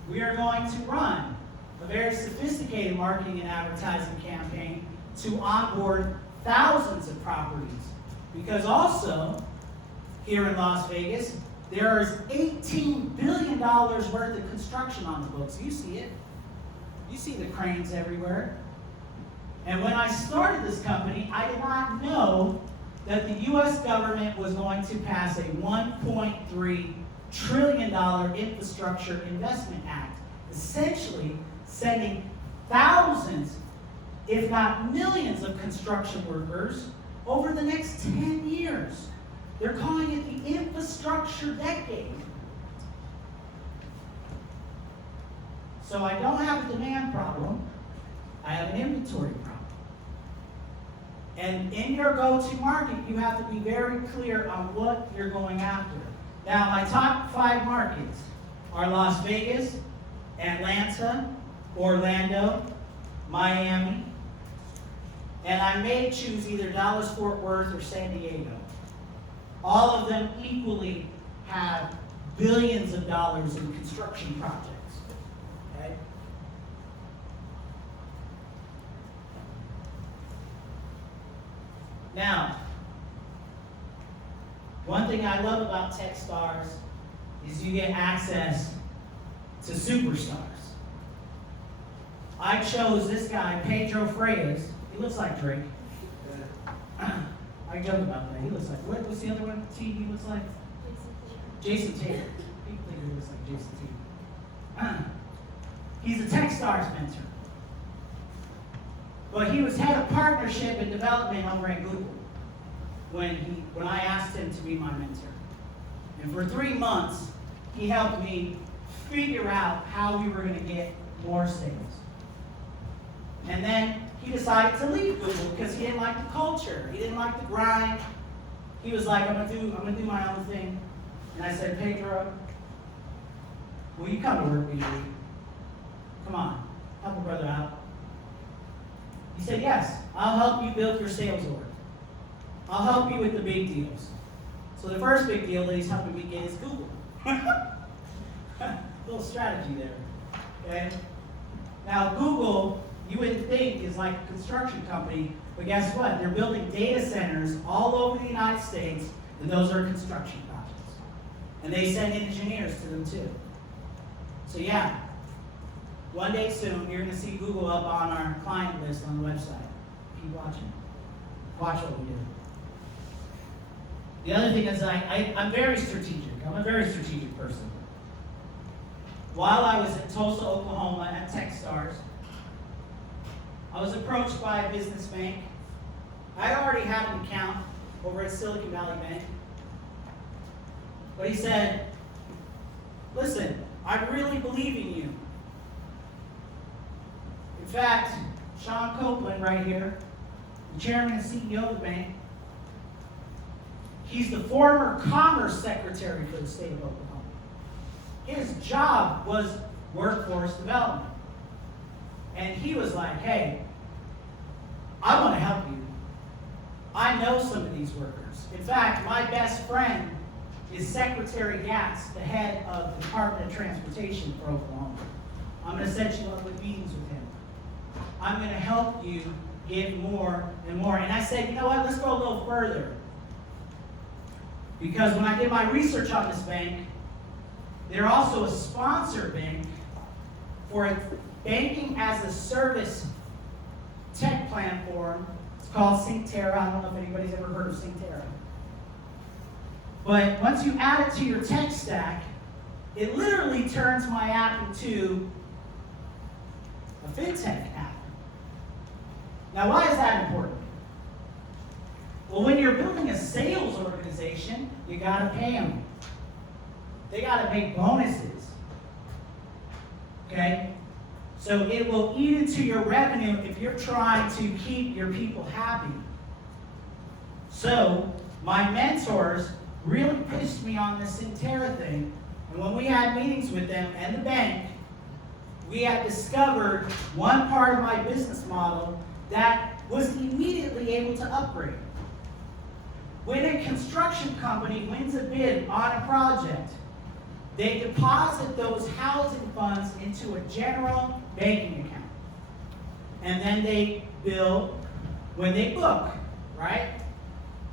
We are going to run a very sophisticated marketing and advertising campaign to onboard thousands of properties. Because also, here in Las Vegas, there is $18 billion worth of construction on the books. You see it. You see the cranes everywhere. And when I started this company, I did not know that the U.S. government was going to pass a $1.3 trillion infrastructure investment act, essentially sending thousands, if not millions, of construction workers over the next 10 years. They're calling it the infrastructure decade. So I don't have a demand problem. I have an inventory problem. And in your go-to market, you have to be very clear on what you're going after. Now, my top 5 markets are Las Vegas, Atlanta, Orlando, Miami, and I may choose either Dallas-Fort Worth or San Diego. All of them equally have billions of dollars in construction projects. Okay? Now, one thing I love about Techstars is you get access to superstars. I chose this guy, Pedro Freitas. He looks like Drake. I joke about that. He looks like, what's the other one he looks like? Jason Taylor. People think he looks like Jason Taylor. He's a Techstars mentor. But he was head of partnership and development over at Google when I asked him to be my mentor. And for 3 months, he helped me figure out how we were going to get more sales. And then he decided to leave Google because he didn't like the culture. He didn't like the grind. He was like, I'm gonna do my own thing. And I said, Pedro, will you come to WorkBnB? Come on, help a brother out. He said, yes, I'll help you build your sales org. I'll help you with the big deals. So the first big deal that he's helping me get is Google. Little strategy there. Okay? Now Google, you would think is like a construction company, but guess what? They're building data centers all over the United States, and those are construction projects. And they send engineers to them too. So yeah, one day soon, you're going to see Google up on our client list on the website. Keep watching. Watch what we do. The other thing is I'm very strategic. I'm a very strategic person. While I was in Tulsa, Oklahoma at Techstars, I was approached by a business bank. I already had an account over at Silicon Valley Bank. But he said, listen, I really believe in you. In fact, Sean Copeland right here, the chairman and CEO of the bank, he's the former Commerce Secretary for the state of Oklahoma. His job was workforce development. And he was like, hey, I want to help you. I know some of these workers. In fact, my best friend is Secretary Gatz, the head of the Department of Transportation for Oklahoma. I'm going to set you up with meetings with him. I'm going to help you get more and more. And I said, you know what, let's go a little further. Because when I did my research on this bank, They're also a sponsor bank for a banking as a service tech platform. It's called Synctera. I don't know if anybody's ever heard of Synctera. But once you add it to your tech stack, it literally turns my app into a fintech app. Now, why is that important? Well, when you're building a sales organization, you gotta pay them. They gotta make bonuses. Okay? So it will eat into your revenue if you're trying to keep your people happy. So my mentors really pissed me on this Synctera thing. And when we had meetings with them and the bank, we had discovered one part of my business model that was immediately able to upgrade. When a construction company wins a bid on a project, they deposit those housing funds into a general banking account. And then they bill when they book, right?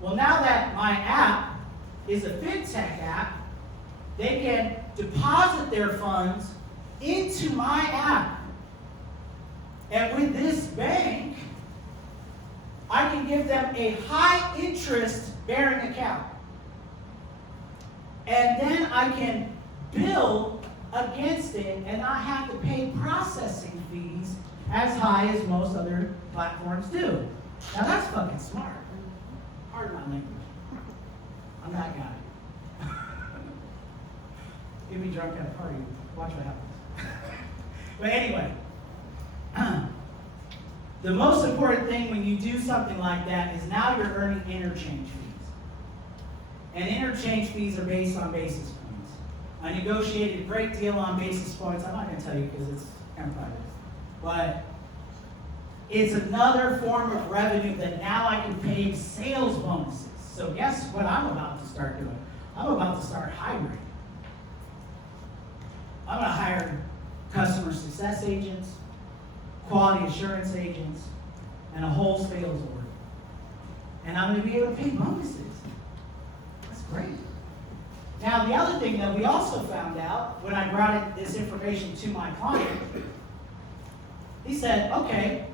Well, now that my app is a fintech app, they can deposit their funds into my app. And with this bank, I can give them a high interest bearing account. And then I can bill against it and not have to pay processing fees as high as most other platforms do. Now that's fucking smart. Pardon my language. I'm that guy. Get me drunk at a party, watch what happens. But anyway, the most important thing when you do something like that is now you're earning interchange fees. And interchange fees are based on basis points. I negotiated a great deal on basis points. I'm not going to tell you because it's kind of private. But it's another form of revenue that now I can pay sales bonuses. So guess what I'm about to start doing? I'm about to start hiring. I'm going to hire customer success agents, quality assurance agents, and a whole sales org. And I'm going to be able to pay bonuses. That's great. Now, the other thing that we also found out when I brought this information to my client, he said, okay,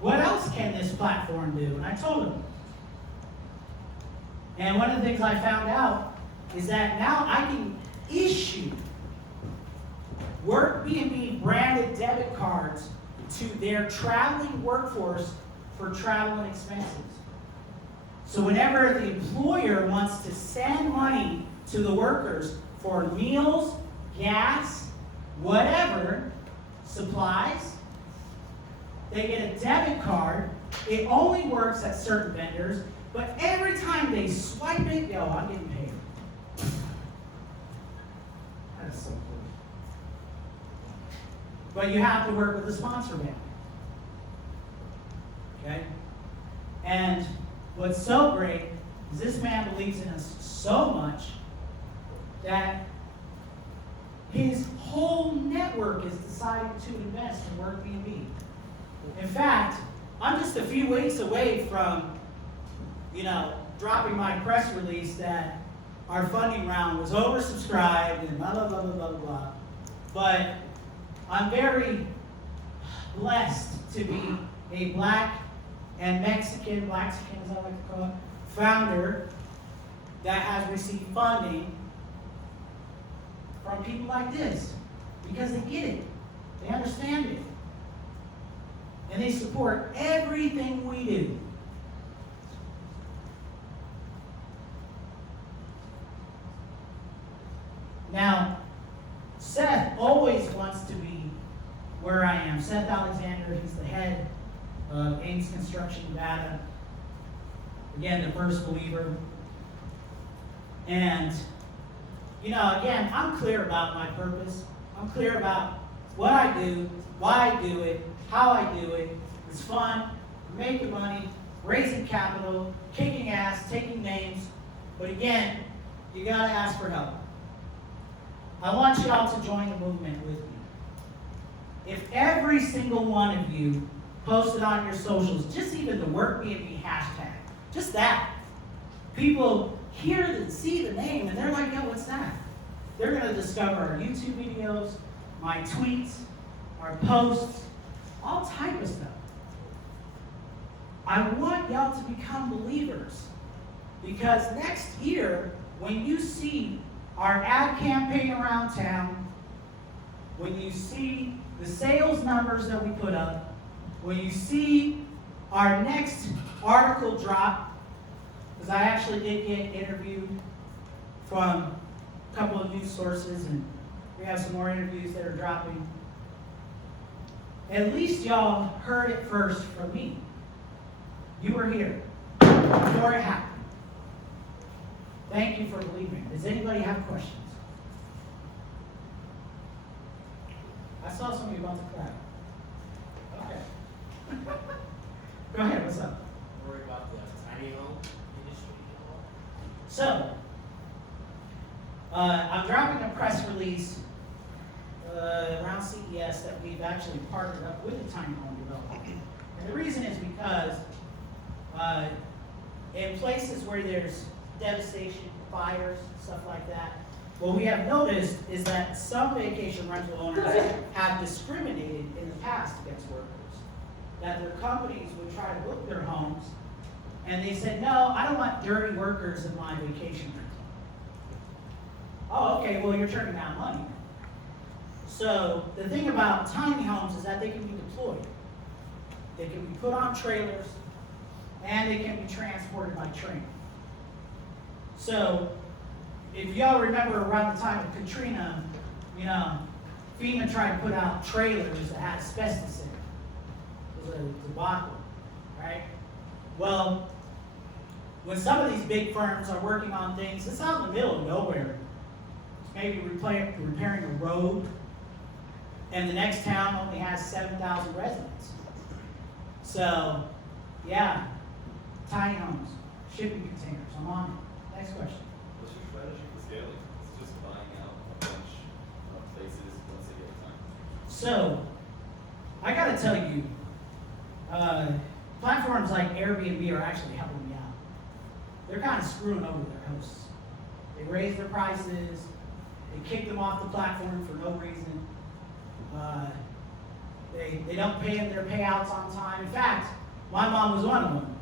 what else can this platform do? And I told him. And one of the things I found out is that now I can issue WorkBnB branded debit cards to their traveling workforce for travel and expenses. So whenever the employer wants to send money to the workers for meals, gas, whatever, supplies, they get a debit card. It only works at certain vendors, but every time they swipe it, yo, I'm getting paid. That is so cool. But you have to work with a sponsor bank. Okay? And what's so great is this man believes in us so much that his whole network is deciding to invest in WorkBnB. In fact, I'm just a few weeks away from, dropping my press release that our funding round was oversubscribed and blah, blah, blah, blah, blah, blah. But I'm very blessed to be a black and Mexican, as I like to call it, founder that has received funding from people like this because they get it, they understand it, and they support everything we do. Now, Seth always wants to be where I am. Seth Alexander, he's the head of Ames Construction Nevada. Again, the first believer. And, again, I'm clear about my purpose. I'm clear about what I do, why I do it, how I do it. It's fun, making money, raising capital, kicking ass, taking names. But again, you gotta ask for help. I want you all to join the movement with me. If every single one of you posted on your socials, just even the WorkBnB hashtag, just that, people hear and see the name and they're like, yo, what's that? They're gonna discover our YouTube videos, my tweets, our posts, all type of stuff. I want y'all to become believers, because next year, when you see our ad campaign around town, when you see the sales numbers that we put up, when you see our next article drop, because I actually did get interviewed from a couple of news sources, and we have some more interviews that are dropping. At least y'all heard it first from me. You were here before it happened. Thank you for believing. Does anybody have questions? I saw somebody about to clap. Okay. Go ahead, what's up? Worried about the tiny home industry at all? So, I'm dropping a press release around CES that we've actually partnered up with the tiny home developer. And the reason is because in places where there's devastation, fires, stuff like that, what we have noticed is that some vacation rental owners have discriminated in the past against workers. That their companies would try to book their homes, and they said, no, I don't want dirty workers in my vacation rental. Oh, okay, well, you're turning down money. So the thing about tiny homes is that they can be deployed. They can be put on trailers, and they can be transported by train. So if y'all remember around the time of Katrina, FEMA tried to put out trailers that had asbestos in it. It was a debacle, right? Well, when some of these big firms are working on things, it's out in the middle of nowhere. It's maybe repairing a road, and the next town only has 7,000 residents. So, yeah, tiny homes, shipping containers, I'm on it. Next question. What's your strategy for scaling? Is it just buying out a bunch of places once they get time? So, I gotta tell you, platforms like Airbnb are actually helping me out. They're kind of screwing over their hosts. They raise their prices, they kick them off the platform for no reason. They don't pay them their payouts on time. In fact, my mom was one of them.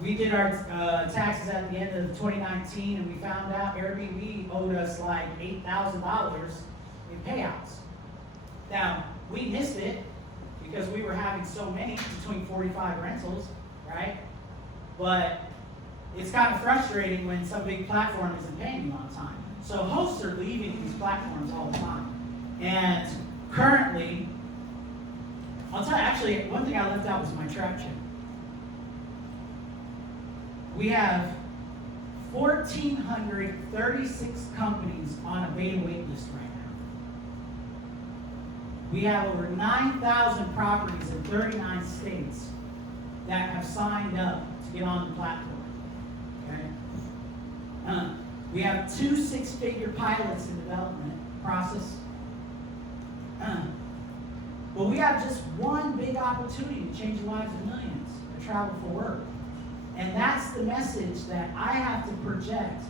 We did our taxes at the end of 2019, and we found out Airbnb owed us like $8,000 in payouts. Now, we missed it because we were having so many, between 45 rentals, right? But it's kind of frustrating when some big platform isn't paying you on time. So hosts are leaving these platforms all the time. And currently, I'll tell you, actually, one thing I left out was my trap chip. We have 1,436 companies on a beta wait list right now. We have over 9,000 properties in 39 states that have signed up to get on the platform. Okay? We have 2 6-figure pilots in development process. But we have just one big opportunity to change the lives of millions that travel for work. And that's the message that I have to project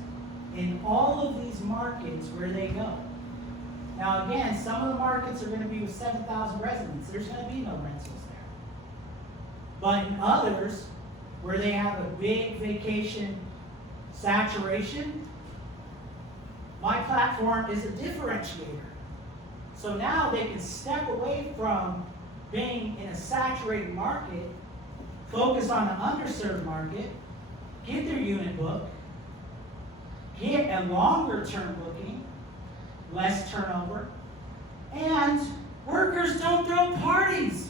in all of these markets where they go. Now again, some of the markets are going to be with 7,000 residents. There's going to be no rentals there. But in others, where they have a big vacation saturation, my platform is a differentiator. So now they can step away from being in a saturated market, focus on an underserved market, get their unit booked, get a longer term booking, less turnover, and workers don't throw parties.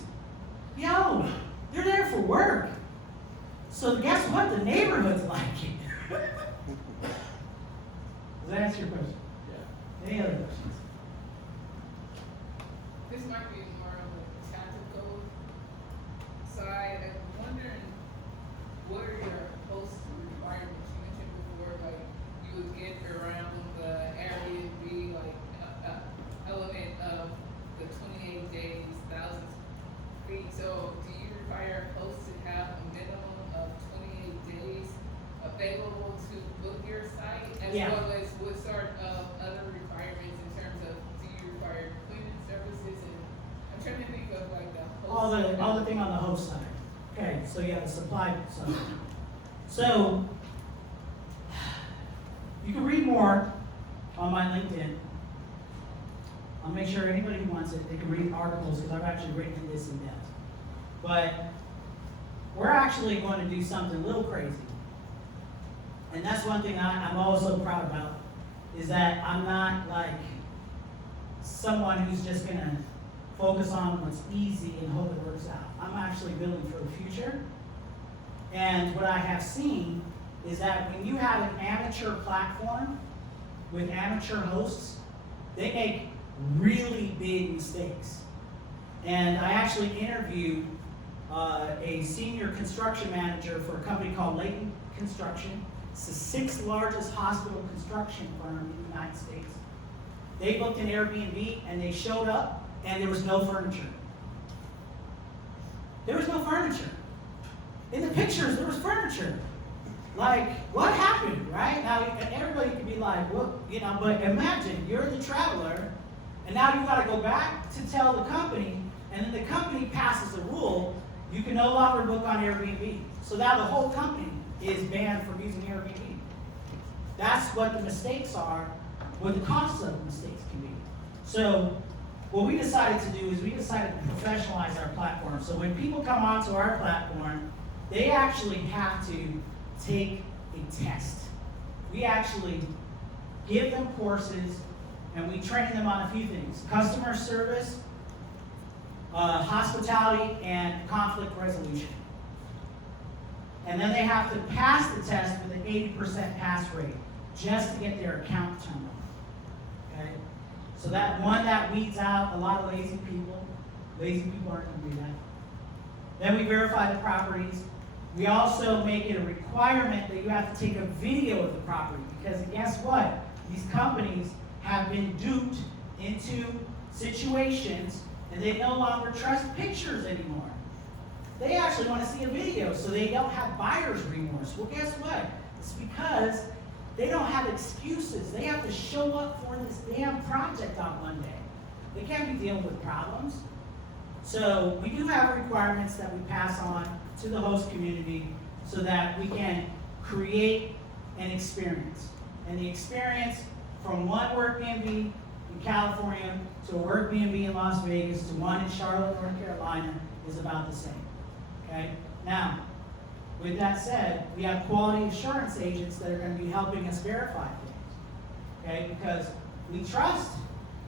Yo, they're there for work. So guess what? The neighborhood's like it. Does that answer your question? Yeah. Any other questions? This might be more of a tactical side. I'm wondering, what are your host requirements? You mentioned before, like, you would get around the Airbnb, like, element of the 28 days, 1,000 feet. So, do you require hosts to have a minimum of 28 days available to book your site? As Yeah. well as what sort of other requirements other thing on the host side. Okay, so yeah, the supply side. So, you can read more on my LinkedIn. I'll make sure anybody who wants it, they can read articles, because I've actually written this in depth. But we're actually going to do something a little crazy. And that's one thing I'm always so proud about, is that I'm not like someone who's just going to focus on what's easy and hope it works out. I'm actually building for the future. And what I have seen is that when you have an amateur platform with amateur hosts, they make really big mistakes. And I actually interviewed a senior construction manager for a company called Layton Construction. It's the 6th largest hospital construction firm in the United States. They booked an Airbnb and they showed up and there was no furniture. There was no furniture. In the pictures, there was furniture. Like, what happened, right? Now, everybody could be like, well, you know, but imagine you're the traveler and now you got to go back to tell the company, and then the company passes a rule, you can no longer book on Airbnb. So now the whole company is banned from using Airbnb. That's what the mistakes are, what the costs of the mistakes can be. So what we decided to do is we decided to professionalize our platform. So when people come onto our platform, they actually have to take a test. We actually give them courses and we train them on a few things: customer service, hospitality, and conflict resolution. And then they have to pass the test with an 80% pass rate just to get their account turned on. Okay? So that weeds out a lot of lazy people. Lazy people aren't going to do that. Then we verify the properties. We also make it a requirement that you have to take a video of the property, because guess what? These companies have been duped into situations and they no longer trust pictures anymore. They actually want to see a video so they don't have buyer's remorse. Well, guess what? It's because they don't have excuses. They have to show up for this damn project on Monday. They can't be dealing with problems. So we do have requirements that we pass on to the host community so that we can create an experience. And the experience from one WorkBnB in California to a WorkBnB in Las Vegas to one in Charlotte, North Carolina is about the same. Okay? Now, with that said, we have quality assurance agents that are going to be helping us verify things. Okay? Because we trust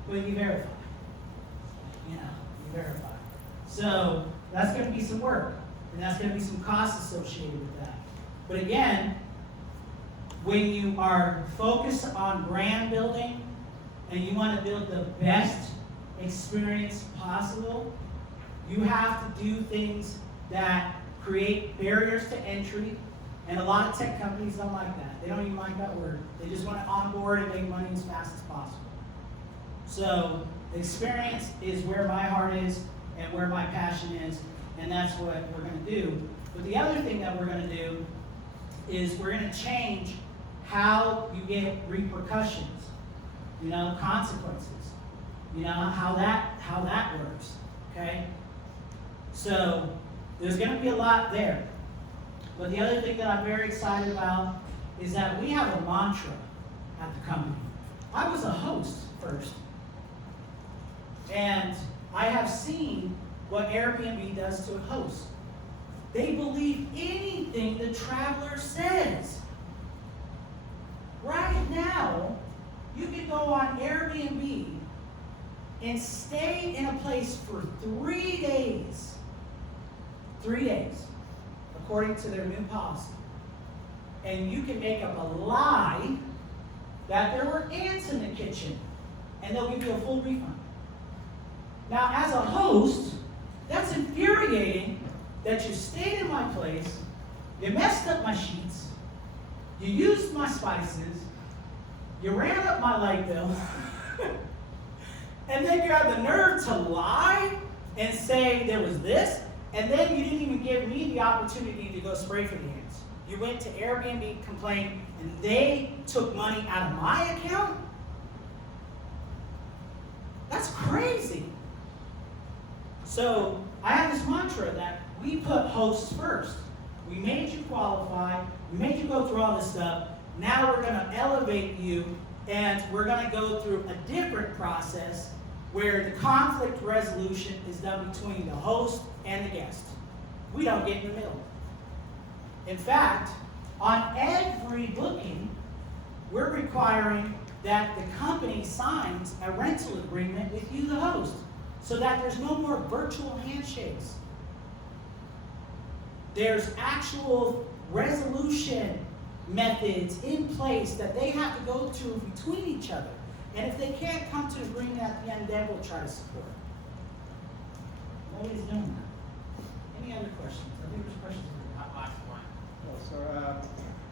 when you verify. You know, you verify. So that's going to be some work, and that's going to be some costs associated with that. But again, when you are focused on brand building and you want to build the best experience possible, you have to do things that create barriers to entry, and a lot of tech companies don't like that. They don't even like that word. They just want to onboard and make money as fast as possible. So experience is where my heart is and where my passion is, and that's what we're going to do. But the other thing that we're going to do is we're going to change how you get repercussions, you know, consequences, you know, how that works, okay? So there's going to be a lot there. But the other thing that I'm very excited about is that we have a mantra at the company. I was a host first, and I have seen what Airbnb does to a host. They believe anything the traveler says. Right now, you can go on Airbnb and stay in a place for 3 days. 3 days, according to their new policy. And you can make up a lie that there were ants in the kitchen, and they'll give you a full refund. Now, as a host, that's infuriating that you stayed in my place, you messed up my sheets, you used my spices, you ran up my light bill, and then you had the nerve to lie and say there was this, and then you didn't even give me the opportunity to go spray for the ants. You went to Airbnb, complained, and they took money out of my account? That's crazy. So I have this mantra that we put hosts first. We made you qualify, we made you go through all this stuff. Now we're gonna elevate you, and we're gonna go through a different process where the conflict resolution is done between the host and the guest. We don't get in the middle. In fact, on every booking, we're requiring that the company signs a rental agreement with you, the host, so that there's no more virtual handshakes. There's actual resolution methods in place that they have to go to between each other. And if they can't come to an agreement at the end, then we'll try to support it. Nobody's doing that. Any other questions? I think there's questions for you. Last one.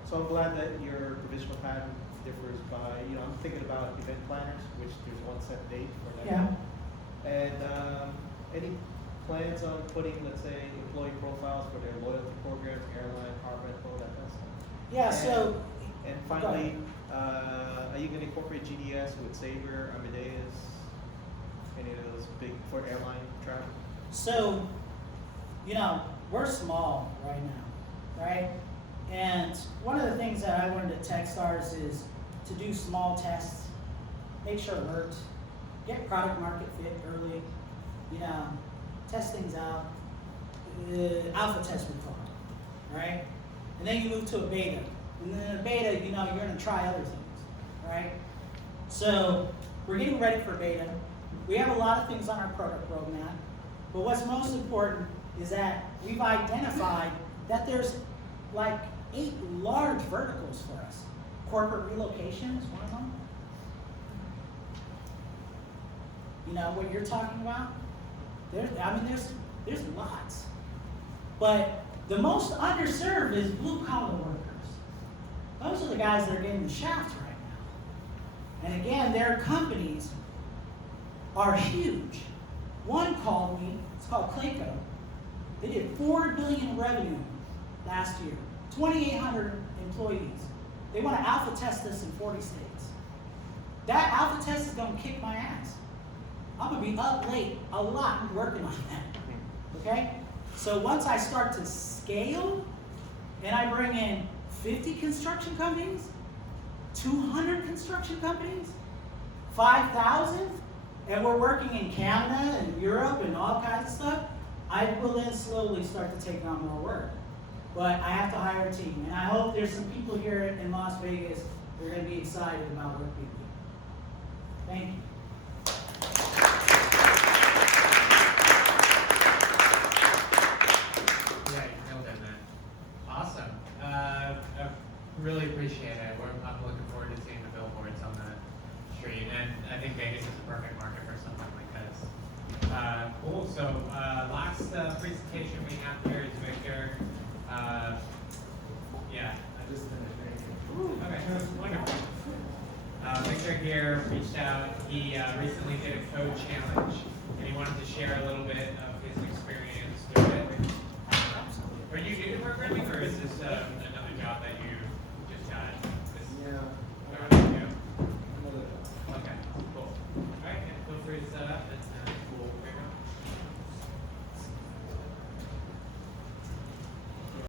So I'm glad that your provisional pattern differs by, I'm thinking about event planners, which there's one set date for that. Yeah. And any plans on putting, let's say, employee profiles for their loyalty programs, airline, car rental, that kind of stuff? Yeah, so. And finally, are you gonna incorporate GDS with Sabre, Amadeus, any of those big, for airline travel? So, we're small right now, right? And one of the things that I learned at Techstars is to do small tests, make sure it works, get product market fit early, test things out, alpha test we call it, right? And then you move to a beta. And then in a beta, you're gonna try other things, right? So we're getting ready for beta. We have a lot of things on our product roadmap, but what's most important is that we've identified that there's like 8 large verticals for us. Corporate relocation is one of them. You know what you're talking about? There's lots. But the most underserved is blue collar workers. Those are the guys that are getting the shaft right now. And again, their companies are huge. One called me, it's called Clayco. They did $4 billion revenue last year, 2,800 employees. They want to alpha test this in 40 states. That alpha test is going to kick my ass. I'm going to be up late a lot working on that. Okay? So once I start to scale and I bring in 50 construction companies, 200 construction companies, 5,000, and we're working in Canada and Europe and all kinds of stuff, I will then slowly start to take on more work. But I have to hire a team. And I hope there's some people here in Las Vegas that are going to be excited about WorkBnB. Thank you. Yeah, you nailed it, man. Awesome. I really appreciate it. I'm looking forward to seeing the billboards on the street, and I think Vegas is a perfect market for something like this. Cool. So last presentation we have here is Victor. Yeah, I just finished drinking. Okay, wonderful. Victor here reached out. He recently did a code challenge, and he wanted to share a little bit of